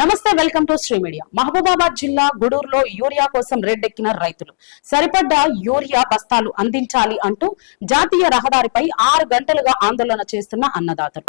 నమస్తే, welcome to Shri media. Mahabubabad జిల్లా గుడూరులో యూరియా కోసం రెడ్డెక్కిన రైతులు. సరిపడ్డ యూరియా బస్తాలు అందించాలి అంటూ జాతీయ రహదారిపై 6 గంటలుగా ఆందోళన చేస్తున్న అన్నదాతలు.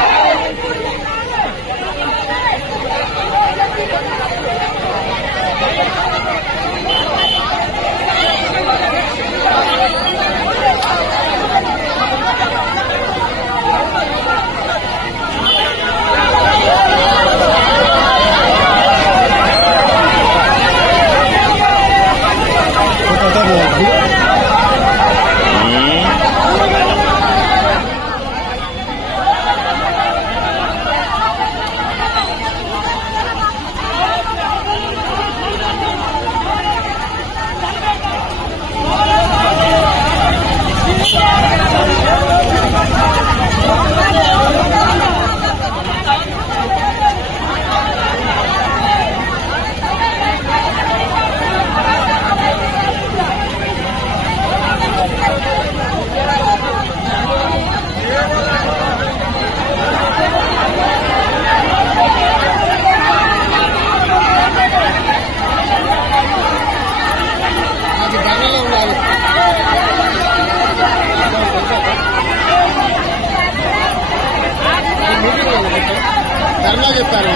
ధర్నా చెప్పారు.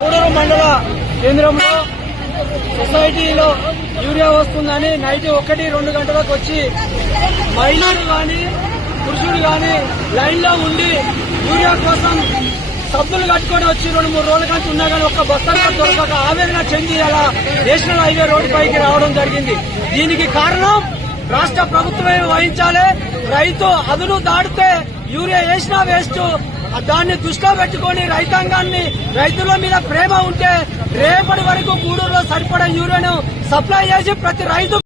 గూడూరు మండల కేంద్రంలో సొసైటీలో యూరియా వస్తుందని నైట్ 1-2 గంటలకు వచ్చి మహిళలు గాని పురుషులు గాని లైన్ లో ఉండి యూరియా కోసం సబ్బులు కట్టుకొని వచ్చి 2-3 రోజుల కంటే ఉన్నా కానీ ఒక్క బస్తా దొరకక ఆవేదన చెంది అలా నేషనల్ హైవే రోడ్డు పైకి రావడం జరిగింది. దీనికి కారణం రాష్ట్ర ప్రభుత్వమే వహించాలి. రైతు అదును దాటితే యూరియా వేసినా వేస్ట్. దాన్ని దృష్టిలో పెట్టుకుని రైతాంగాన్ని, రైతుల మీద ప్రేమ ఉంటే రేపటి వరకు గూడూరులో సరిపడా యూరియాను సప్లై చేసి ప్రతి రైతు